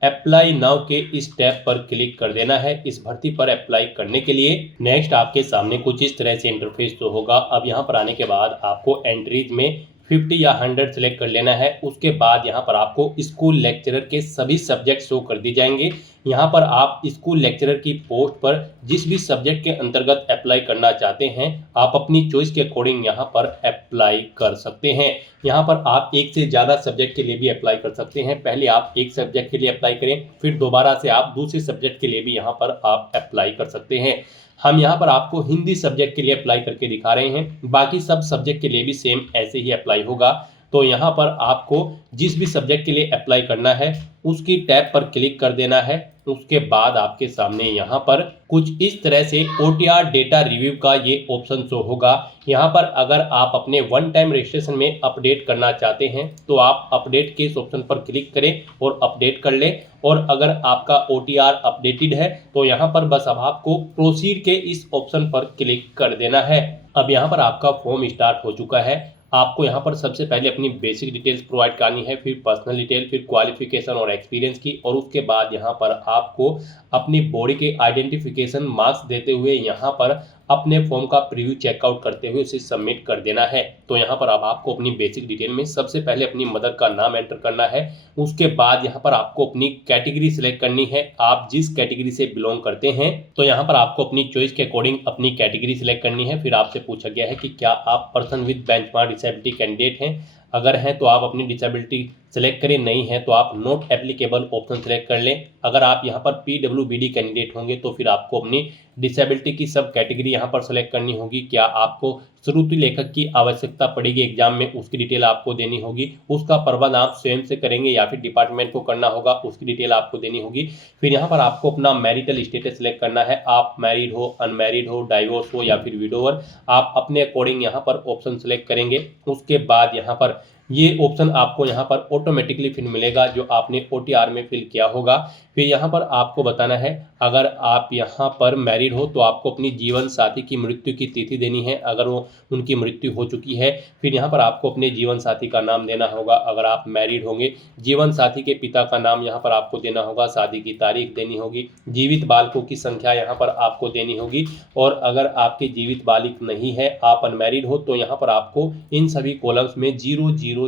अप्लाई नाउ के इस टैब पर क्लिक कर देना है इस भर्ती पर अप्लाई करने के लिए। नेक्स्ट आपके सामने कुछ इस तरह से इंटरफेस तो होगा। अब यहाँ पर आने के बाद आपको एंट्रीज में 50 या 100 सेलेक्ट कर लेना है। उसके बाद यहाँ पर आपको स्कूल लेक्चरर के सभी सब्जेक्ट शो कर दिए जाएंगे। यहाँ पर आप स्कूल लेक्चरर की पोस्ट पर जिस भी सब्जेक्ट के अंतर्गत अप्लाई करना चाहते हैं आप अपनी चॉइस के अकॉर्डिंग यहाँ पर अप्लाई कर सकते हैं। यहाँ पर आप एक से ज़्यादा सब्जेक्ट के लिए भी अप्लाई कर सकते हैं। पहले आप एक सब्जेक्ट के लिए अप्लाई करें, फिर दोबारा से आप दूसरे सब्जेक्ट के लिए भी यहाँ पर आप अप्लाई कर सकते हैं। हम यहाँ पर आपको हिंदी सब्जेक्ट के लिए अप्लाई करके दिखा रहे हैं, बाकी सब सब्जेक्ट के लिए भी सेम ऐसे ही अप्लाई होगा। तो यहाँ पर आपको जिस भी सब्जेक्ट के लिए अप्लाई करना है उसकी टैब पर क्लिक कर देना है। उसके बाद आपके सामने यहाँ पर कुछ इस तरह से OTR डेटा रिव्यू का ये ऑप्शन शो होगा। यहाँ पर अगर आप अपने वन टाइम रजिस्ट्रेशन में अपडेट करना चाहते हैं तो आप अपडेट के इस ऑप्शन पर क्लिक करें और अपडेट कर लें। और अगर आपका OTR अपडेटेड है तो यहाँ पर बस अब आपको प्रोसीड के इस ऑप्शन पर क्लिक कर देना है। अब यहाँ पर आपका फॉर्म स्टार्ट हो चुका है। आपको यहाँ पर सबसे पहले अपनी बेसिक डिटेल्स प्रोवाइड करनी है, फिर पर्सनल डिटेल, फिर क्वालिफिकेशन और एक्सपीरियंस की, और उसके बाद यहाँ पर आपको अपनी बॉडी के आइडेंटिफिकेशन मार्क्स देते हुए यहाँ पर अपने फॉर्म का प्रीव्यू चेकआउट करते हुए उसे सबमिट कर देना है। तो यहाँ पर अब आपको अपनी बेसिक डिटेल में सबसे पहले अपनी मदर का नाम एंटर करना है। उसके बाद यहाँ पर आपको अपनी कैटेगरी सिलेक्ट करनी है, आप जिस कैटेगरी से बिलोंग करते हैं। तो यहाँ पर आपको अपनी चॉइस के अकॉर्डिंग अपनी कैटेगरी सिलेक्ट करनी है। फिर आपसे पूछा गया है कि क्या आप person with benchmark disability candidate हैं। अगर हैं तो आप अपनी डिसेबिलिटी सेलेक्ट करें, नहीं है तो आप नॉट एप्लीकेबल ऑप्शन सेलेक्ट कर लें। अगर आप यहाँ पर PWBD कैंडिडेट होंगे तो फिर आपको अपनी डिसेबिलिटी की सब कैटेगरी यहाँ पर सेलेक्ट करनी होगी। क्या आपको श्रुति लेखक की आवश्यकता पड़ेगी एग्जाम में, उसकी डिटेल आपको देनी होगी। उसका प्रबंध आप स्वयं से करेंगे या फिर डिपार्टमेंट को करना होगा, उसकी डिटेल आपको देनी होगी। फिर यहाँ पर आपको अपना मैरिटल स्टेटस सेलेक्ट करना है, आप मैरिड हो, अनमैरिड हो, डाइवोर्स हो या फिर विडोवर, आप अपने अकॉर्डिंग यहाँ पर ऑप्शन सेलेक्ट करेंगे। उसके बाद यहाँ पर ये ऑप्शन आपको यहाँ पर ऑटोमेटिकली फिर मिलेगा जो आपने OTR में फिल किया होगा। फिर यहाँ पर आपको बताना है अगर आप यहाँ पर मैरिड हो तो आपको अपनी जीवन साथी की मृत्यु की तिथि देनी है, अगर वो उनकी मृत्यु हो चुकी है। फिर यहाँ पर आपको अपने जीवन साथी का नाम देना होगा। अगर आप मैरिड होंगे, जीवन साथी के पिता का नाम यहाँ पर आपको देना होगा, शादी की तारीख देनी होगी, जीवित बालकों की संख्या यहाँ पर आपको देनी होगी। और अगर आपके जीवित बालिक नहीं है, आप अनमैरिड हो, तो यहाँ पर आपको इन सभी कॉलम्स में 000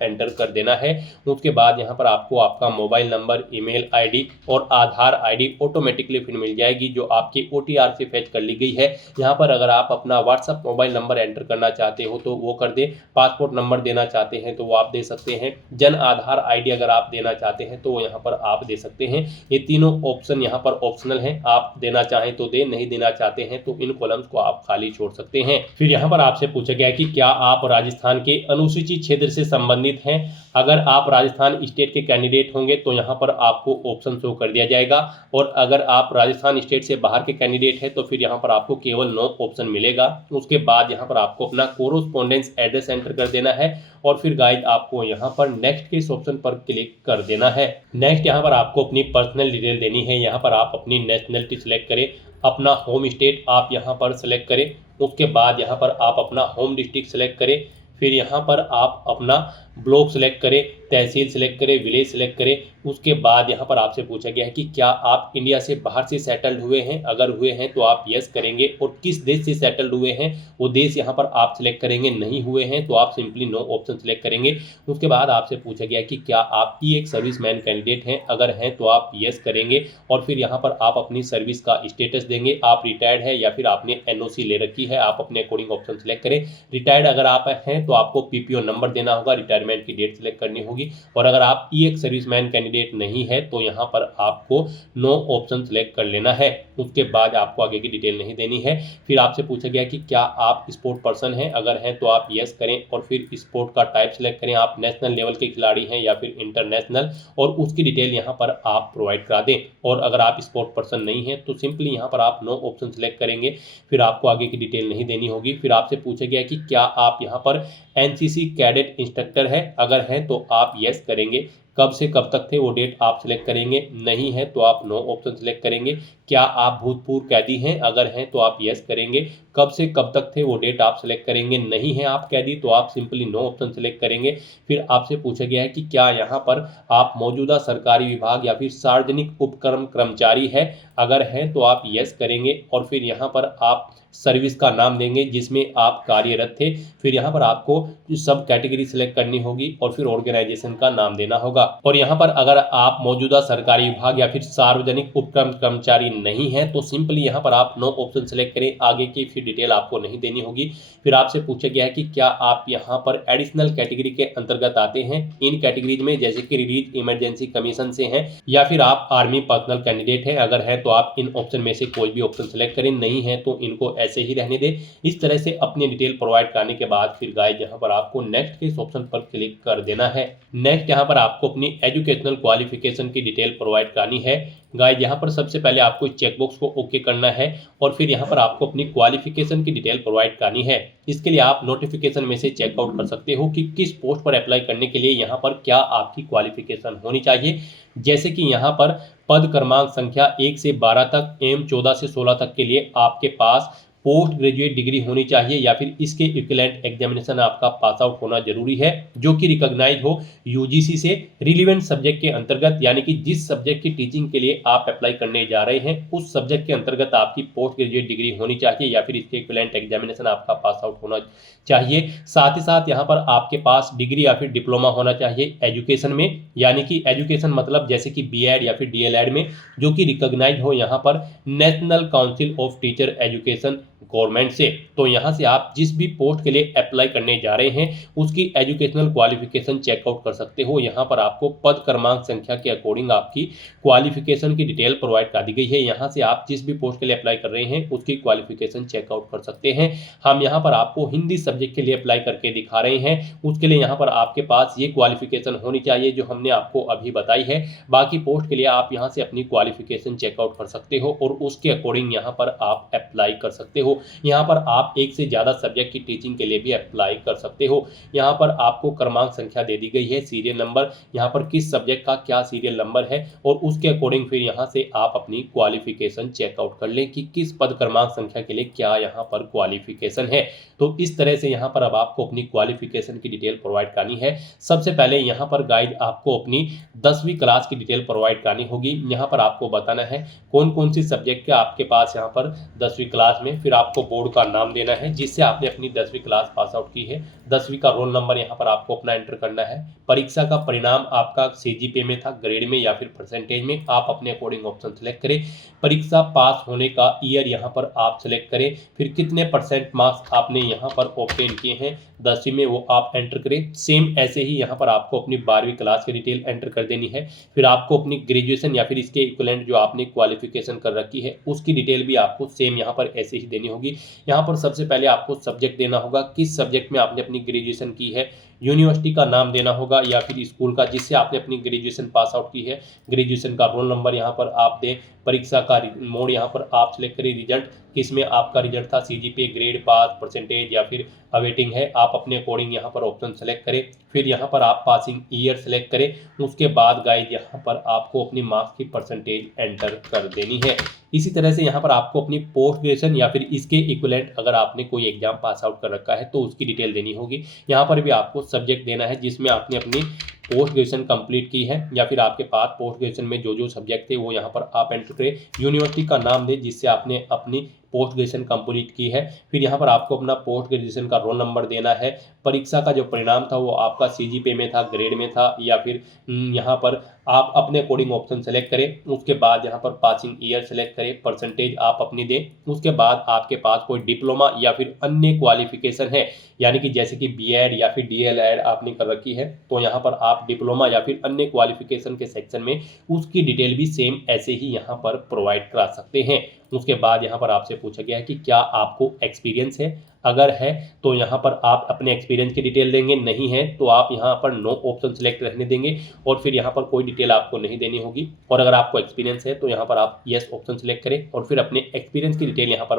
एंटर कर देना है। उसके बाद यहाँ पर आपको आपका मोबाइल नंबर, ईमेल ID और आधार ID ऑटोमेटिकली फिर मिल जाएगी जो आपके OTR से फेच कर ली गई है। यहाँ पर अगर आप अपना व्हाट्सएप मोबाइल नंबर एंटर करना चाहते हो तो वो कर दें, पासपोर्ट नंबर देना चाहते हैं तो वो आप दे सकते हैं, जन आधार ID अगर आप देना चाहते हैं तो वो यहाँ पर आप दे सकते हैं। ये तीनों ऑप्शन यहाँ पर ऑप्शनल हैं, आप देना चाहें तो दें, नहीं देना चाहते हैं तो इन कॉलम्स को आप खाली छोड़ सकते हैं। फिर यहाँ पर आपसे पूछा गया कि क्या आप राजस्थान के अनुसूचित क्षेत्र से संबंधित हैं। अगर आप राजस्थान स्टेट के कैंडिडेट होंगे तो यहाँ पर आपको ऑप्शन शो कर दिया जाएगा, और अगर आप राजस्थान स्टेट से बाहर के कैंडिडेट हैं तो फिर यहाँ पर आपको केवल नो ऑप्शन मिलेगा। उसके बाद यहाँ पर आपको अपना कोरोस्पोंडेंस एड्रेस एंटर कर देना है, और फिर गाइस आपको यहाँ पर नेक्स्ट के इस ऑप्शन पर क्लिक कर देना है। नेक्स्ट यहाँ पर आपको अपनी पर्सनल डिटेल देनी है। यहाँ पर आप अपनी नेशनलिटी सिलेक्ट करें, अपना होम स्टेट आप यहाँ पर सेलेक्ट करें। उसके बाद यहाँ पर आप अपना होम डिस्ट्रिक्ट सेलेक्ट करें। फिर यहाँ पर आप अपना ब्लॉक सेलेक्ट करें, तहसील सेलेक्ट करें, विलेज सेलेक्ट करें। उसके बाद यहाँ पर आपसे पूछा गया है कि क्या आप इंडिया से बाहर से सेटल्ड हुए हैं। अगर हुए हैं तो आप यस करेंगे, और किस देश से सेटल्ड हुए हैं वो देश यहाँ पर आप सिलेक्ट करेंगे। नहीं हुए हैं तो आप सिंपली नो ऑप्शन सेलेक्ट करेंगे। उसके बाद आपसे पूछा गया कि क्या आप एक सर्विसमैन कैंडिडेट हैं। अगर हैं तो आप यस करेंगे, और फिर यहाँ पर आप अपनी सर्विस का स्टेटस देंगे, आप रिटायर्ड है या फिर आपने NOC ले रखी है, आप अपने अकॉर्डिंग ऑप्शन सेलेक्ट करें। रिटायर्ड अगर आप हैं तो आपको PPO नंबर देना होगा, रिटायरमेंट रिटायरमेंट की डेट सेलेक्ट करनी होगी। और अगर आप ई एक्स सर्विसमैन कैंडिडेट नहीं है तो यहाँ पर आपको नो ऑप्शन सेलेक्ट कर लेना है। उसके बाद आपको आगे की डिटेल नहीं देनी है। फिर आपसे पूछा गया कि क्या आप स्पोर्ट पर्सन हैं, अगर हैं तो आप यस करें और फिर स्पोर्ट का टाइप सेलेक्ट करें, आप नेशनल लेवल के खिलाड़ी हैं या फिर इंटरनेशनल, और उसकी डिटेल यहाँ पर आप प्रोवाइड करा दें। और अगर आप स्पोर्ट पर्सन नहीं हैं तो सिंपली यहाँ पर आप नो ऑप्शन सेलेक्ट करेंगे, फिर आपको आगे की डिटेल नहीं देनी होगी। फिर आपसे पूछा गया कि क्या आप यहाँ पर एनसीसी कैडेट इंस्ट्रक्टर है, अगर हैं तो आप यस करेंगे। कब से कब तक थे वो डेट आप सिलेक्ट करेंगे, नहीं है तो आप नो ऑप्शन सेलेक्ट करेंगे। क्या आप भूतपूर्व कैदी हैं, अगर हैं तो आप यस करेंगे। कब से कब तक थे वो डेट आप सेलेक्ट करेंगे, नहीं है आप कैदी तो आप सिंपली नो ऑप्शन सेलेक्ट करेंगे। फिर आपसे पूछा गया है कि क्या यहाँ पर आप मौजूदा सरकारी विभाग या फिर सार्वजनिक उपक्रम कर्मचारी है, अगर हैं तो आप यस करेंगे। और फिर यहाँ पर आप सर्विस का नाम देंगे जिसमें आप कार्यरत थे। फिर यहाँ पर आपको सब कैटेगरी सिलेक्ट करनी होगी और फिर ऑर्गेनाइजेशन का नाम देना होगा। और यहाँ पर अगर आप मौजूदा सरकारी विभाग या फिर सार्वजनिक उपक्रम कर्मचारी नहीं है तो सिंपली यहाँ पर आप नो ऑप्शन सेलेक्ट करें, आगे की फिर डिटेल आपको नहीं देनी होगी। फिर आपसे पूछा गया है कि क्या आप यहाँ पर एडिशनल कैटेगरी के अंतर्गत आते हैं, इन कैटेगरीज में जैसे कि रिलीज इमरजेंसी कमीशन से हैं या फिर आप आर्मी पर्सनल कैंडिडेट हैं, अगर हैं तो आप इन ऑप्शन में से कोई भी ऑप्शन सेलेक्ट करें, नहीं है तो इनको ऐसे ही रहने दें। इस तरह से अपनी डिटेल प्रोवाइड करने के बाद फिर गाइस यहाँ पर आपको नेक्स्ट के इस ऑप्शन पर क्लिक कर देना है। नेक्स्ट यहाँ पर आपको अपनी एजुकेशनल क्वालिफिकेशन की डिटेल प्रोवाइड करनी है। गाइस यहाँ पर सबसे पहले आपको चेकबॉक्स को ओके करना है और फिर यहाँ पर आपको अपनी क्वालिफिकेशन की डिटेल प्रोवाइड करनी है। इसके लिए आप नोटिफिकेशन में से चेकआउट कर सकते हो कि किस पोस्ट पर अप्लाई करने के लिए यहाँ पर क्या आपकी क्वालिफिकेशन होनी चाहिए। जैसे कि यहाँ पर पद क्रमांक संख्या 1 से 12 तक एवं 14 से 16 तक के लिए आपके पास पोस्ट ग्रेजुएट डिग्री होनी चाहिए या फिर इसके इक्विवेलेंट एग्जामिनेशन आपका पास आउट होना जरूरी है, जो कि रिकॉग्नाइज हो यूजीसी से रिलेवेंट सब्जेक्ट के अंतर्गत, यानी कि जिस सब्जेक्ट की टीचिंग के लिए आप अप्लाई करने जा रहे हैं उस सब्जेक्ट के अंतर्गत आपकी पोस्ट ग्रेजुएट डिग्री होनी चाहिए या फिर इसके इक्विवेलेंट एग्जामिनेशन आपका पास आउट होना चाहिए। साथ ही साथ यहाँ पर आपके पास डिग्री या फिर डिप्लोमा होना चाहिए एजुकेशन में, यानी कि एजुकेशन मतलब जैसे कि बीएड या फिर डीएलएड में, जो कि रिकॉग्नाइज हो यहाँ पर national council of teacher education government से। तो यहाँ से आप जिस भी पोस्ट के लिए अप्लाई करने जा रहे हैं उसकी एजुकेशनल क्वालिफिकेशन चेकआउट कर सकते हो। यहाँ पर आपको पद क्रमांक संख्या के अकॉर्डिंग आपकी क्वालिफिकेशन की डिटेल प्रोवाइड कर दी गई है। यहाँ से आप जिस भी पोस्ट के लिए अप्लाई कर रहे हैं उसकी क्वालिफिकेशन चेकआउट कर सकते हैं। हम यहाँ पर आपको हिंदी सब्जेक्ट के लिए अप्लाई करके दिखा रहे हैं, उसके लिए यहाँ पर आपके पास ये क्वालिफिकेशन होनी चाहिए जो हमने आपको अभी बताई है। बाकी पोस्ट के लिए आप यहाँ से अपनी क्वालिफिकेशन चेकआउट कर सकते हो और उसके अकॉर्डिंग यहाँ पर आप अप्लाई कर सकते हो। यहाँ पर आप एक से ज्यादा सब्जेक्ट की टीचिंग के लिए भी अप्लाई कर सकते हो। यहाँ पर आपको क्रमांक संख्या दे दी गई है, सीरियल नंबर, यहाँ पर किस सब्जेक्ट का क्या सीरियल नंबर है और उसके अकॉर्डिंग फिर यहाँ से आप अपनी क्वालिफिकेशन चेकआउट कर लें कि किस पद क्रमांक संख्या के लिए क्या यहाँ पर क्वालिफिकेशन है। तो इस तरह से यहाँ पर अब आपको अपनी क्वालिफिकेशन की डिटेल प्रोवाइड करनी है। सबसे पहले यहाँ पर गाइड आपको अपनी 10वीं क्लास की डिटेल प्रोवाइड करनी होगी। यहाँ पर आपको बताना है कौन कौन सी सब्जेक्ट के आपके पास यहाँ पर 10वीं क्लास में, फिर आपको बोर्ड का नाम देना है जिससे आपने अपनी 10वीं क्लास पास आउट की है, 10वीं का रोल नंबर यहाँ पर आपको अपना एंटर करना है, परीक्षा का परिणाम आपका सीजीपीए में था, ग्रेड में या फिर परसेंटेज में, आप अपने अकॉर्डिंग ऑप्शन सेलेक्ट करें, परीक्षा पास होने का ईयर यहाँ पर आप सेलेक्ट करें, फिर कितने परसेंट मार्क्स आपने यहाँ पर ऑब्टेन किए हैं 10वीं में वो आप एंटर करें। सेम ऐसे ही यहाँ पर आपको अपनी 12वीं क्लास की डिटेल एंटर कर देनी है। फिर आपको अपनी ग्रेजुएशन या फिर इसके इक्विवेलेंट जो आपने क्वालिफिकेशन कर रखी है उसकी डिटेल भी आपको सेम यहाँ पर ऐसे ही देनी होगी। यहाँ पर सबसे पहले आपको सब्जेक्ट देना होगा, किस सब्जेक्ट में आपने अपनी ग्रेजुएशन की है, यूनिवर्सिटी का नाम देना होगा या फिर स्कूल का जिससे आपने अपनी ग्रेजुएशन पास आउट की है, ग्रेजुएशन का रोल नंबर यहाँ पर आप दें, परीक्षा का मोड यहाँ पर आप सिलेक्ट करें, रिजल्ट किसमें आपका रिजल्ट था, सीजीपीए, ग्रेड, पास, परसेंटेज या फिर अवेटिंग है, आप अपने अकॉर्डिंग यहाँ पर ऑप्शन सेलेक्ट करें। फिर यहाँ पर आप पासिंग ईयर सेलेक्ट करें। उसके बाद गाइड यहाँ पर आपको अपनी मार्क्स की परसेंटेज एंटर कर देनी है। इसी तरह से यहाँ पर आपको अपनी पोस्ट ग्रेजुएशन या फिर इसके इक्विवेलेंट अगर आपने कोई एग्जाम पास आउट कर रखा है तो उसकी डिटेल देनी होगी। यहाँ पर भी आपको सब्जेक्ट देना है जिसमें आपने अपनी पोस्ट ग्रेजुएशन कंप्लीट की है या फिर आपके पास पोस्ट ग्रेजुएशन में जो जो सब्जेक्ट थे वो यहाँ पर आप एंटर करें, यूनिवर्सिटी का नाम दें जिससे आपने अपनी पोस्ट ग्रेजुएशन कंप्लीट की है। फिर यहाँ पर आपको अपना पोस्ट ग्रेजुएशन का रोल नंबर देना है। परीक्षा का जो परिणाम था वो आपका सीजीपीए में था, ग्रेड में था, या फिर यहाँ पर आप अपने अकॉर्डिंग ऑप्शन सेलेक्ट करें। उसके बाद यहाँ पर पासिंग ईयर सेलेक्ट करें, परसेंटेज आप अपनी दें। उसके बाद आपके पास कोई डिप्लोमा या फिर अन्य क्वालिफिकेशन है, यानी कि जैसे कि बीएड या फिर डीएलएड आपने कर रखी है, तो यहाँ पर आप डिप्लोमा या फिर अन्य क्वालिफिकेशन के सेक्शन में उसकी डिटेल भी सेम ऐसे ही यहाँ पर प्रोवाइड करा सकते हैं। उसके बाद यहाँ पर आपसे पूछा गया है कि क्या आपको एक्सपीरियंस है। अगर है तो यहाँ पर आप अपने एक्सपीरियंस की डिटेल देंगे, नहीं है तो आप यहाँ पर नो ऑप्शन सेलेक्ट रहने देंगे और फिर यहाँ पर कोई डिटेल आपको नहीं देनी होगी। और अगर आपको एक्सपीरियंस है तो यहाँ पर आप यस ऑप्शन सेलेक्ट करें और फिर अपने एक्सपीरियंस की डिटेल यहाँ पर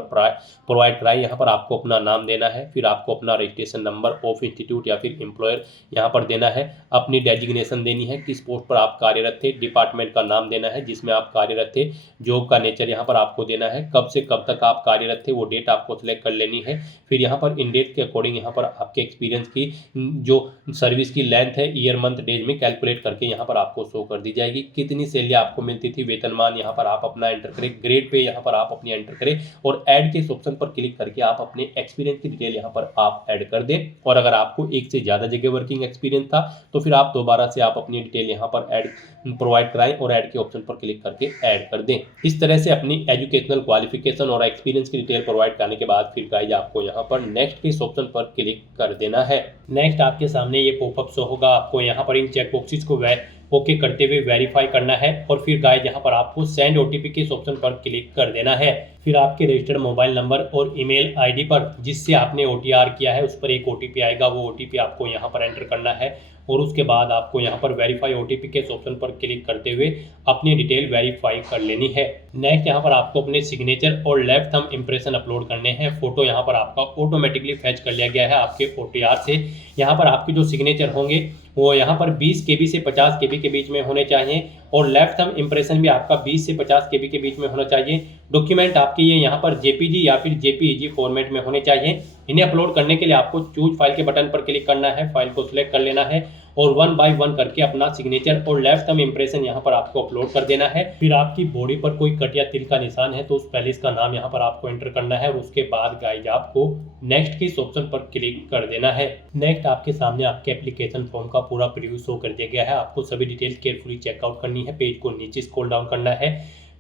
प्रोवाइड कराएं। यहाँ पर आपको अपना नाम देना है, फिर आपको अपना रजिस्ट्रेशन नंबर ऑफ इंस्टीट्यूट या फिर एम्प्लॉयर यहाँ पर देना है, अपनी डेजिग्नेशन देनी है, किस पोस्ट पर आप कार्यरत थे, डिपार्टमेंट का नाम देना है जिसमें आप कार्यरत थे, जॉब का नेचर यहाँ पर आपको देना है, कब से कब तक आप कार्यरत थे वो डेट आपको सिलेक्ट कर लेनी है। फिर यहाँ पर इन डेट के अकॉर्डिंग यहाँ पर आपके एक्सपीरियंस की जो सर्विस की लेंथ है ईयर मंथ डेज में कैलकुलेट करके यहाँ पर आपको शो कर दी जाएगी। कितनी सैलरी आपको मिलती थी, वेतनमान यहाँ पर आप अपना एंटर करें, ग्रेड पे यहाँ पर आप अपनी एंटर करें और ऐड के इस ऑप्शन पर क्लिक करके आप अपने एक्सपीरियंस की डिटेल यहाँ पर आप ऐड कर दें। और अगर आपको एक से ज़्यादा जगह वर्किंग एक्सपीरियंस था तो फिर आप दोबारा से आप अपनी डिटेल यहाँ पर ऐड प्रोवाइड कराएं और ऐड के ऑप्शन पर क्लिक करके ऐड कर दें। इस तरह से अपनी एजुकेशनल क्वालिफिकेशन और एक्सपीरियंस की डिटेल प्रोवाइड करने के बाद फिर गाइज आपको यहाँ पर नेक्स्ट के इस ऑप्शन पर क्लिक कर देना है। नेक्स्ट आपके सामने ये पॉपअप शो होगा, आपको यहाँ पर इन चेक बॉक्सेस को ओके करते हुए वेरीफाई करना है और फिर गाइज यहाँ पर आपको सेंड ओटीपी के इस ऑप्शन पर क्लिक कर देना है। फिर आपके रजिस्टर्ड मोबाइल नंबर और ईमेल आईडी पर जिससे आपने ओटीआर किया है उस पर एक ओटीपी आएगा, वो ओटीपी आपको यहाँ पर एंटर करना है और उसके बाद आपको यहाँ पर वेरीफाई ओटीपी के इस ऑप्शन पर क्लिक करते हुए अपनी डिटेल वेरीफाई कर लेनी है। नेक्स्ट यहाँ पर आपको अपने सिग्नेचर और लेफ्ट थंब इंप्रेशन अपलोड करने हैं। फोटो यहाँ पर आपका ऑटोमेटिकली फैच कर लिया गया है आपके ओटीआर से। यहाँ पर आपके जो सिग्नेचर होंगे वो यहाँ पर 20 KB से 50 KB के बीच में होने चाहिए और लेफ्ट थंब इंप्रेशन भी आपका 20 से 50 KB के बीच में होना चाहिए। डॉक्यूमेंट आपके ये यहाँ पर जेपीजी या फिर जेपीईजी फॉर्मेट में होने चाहिए। इन्हें अपलोड करने के लिए आपको चूज फाइल के बटन पर क्लिक करना है, फाइल को सिलेक्ट कर लेना है और 1 बाय 1 करके अपना सिग्नेचर और लेफ्ट थंब इंप्रेशन यहाँ पर आपको अपलोड कर देना है। फिर आपकी बॉडी पर कोई कट या तिल का निशान है तो उस पैलेस का नाम यहाँ पर आपको एंटर करना है और उसके बाद गाइज आपको नेक्स्ट के इस ऑप्शन पर क्लिक कर देना है। नेक्स्ट आपके सामने आपके एप्लीकेशन फॉर्म का पूरा प्रीव्यू शो कर दिया गया है। आपको सभी डिटेल केयरफुली चेकआउट करनी है, पेज को नीचे स्क्रॉल डाउन करना है,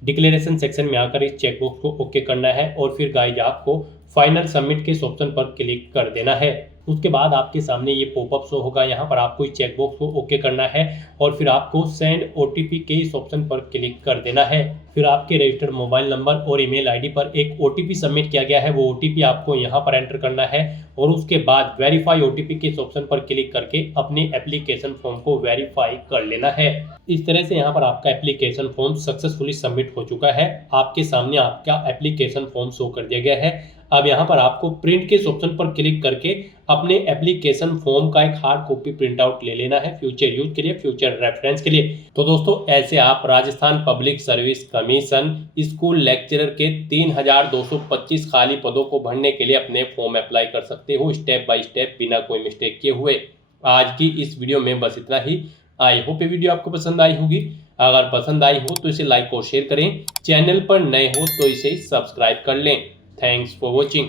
डिक्लेरेशन सेक्शन में आकर इस चेकबॉक्स को ओके करना है और फिर गाइज आपको फाइनल सबमिट के इस ऑप्शन पर क्लिक कर देना है। उसके बाद आपके सामने ये पॉपअप शो होगा, यहाँ पर आपको इस चेकबॉक्स को ओके करना है और फिर आपको सेंड ओटीपी के इस ऑप्शन पर क्लिक कर देना है। फिर आपके रजिस्टर्ड मोबाइल नंबर और ईमेल आईडी पर एक ओटीपी सबमिट किया गया है, वो ओटीपी आपको यहाँ पर एंटर करना है और उसके बाद वेरीफाई ओटीपी के इस ऑप्शन पर क्लिक करके अपने एप्लीकेशन फॉर्म को वेरीफाई कर लेना है। इस तरह से यहाँ पर आपका एप्लीकेशन फॉर्म सक्सेसफुली सबमिट हो चुका है। आपके सामने आपका एप्लीकेशन फॉर्म शो कर दिया गया है। अब यहाँ पर आपको प्रिंट के इस ऑप्शन पर क्लिक करके अपने एप्लीकेशन फॉर्म का एक हार्ड कॉपी प्रिंट आउट ले लेना है फ्यूचर यूज के लिए, फ्यूचर रेफरेंस के लिए। तो दोस्तों ऐसे आप Rajasthan public service commission school lecturer के 3225 खाली पदों को भरने के लिए अपने फॉर्म अप्लाई कर सकते हो स्टेप बाय स्टेप, बिना कोई मिस्टेक किए हुए। आज की इस वीडियो में बस इतना ही। आई होप ये वीडियो आपको पसंद आई होगी। अगर पसंद आई हो तो इसे लाइक और शेयर करें, चैनल पर नए हो तो इसे सब्सक्राइब कर लें। Thanks for watching.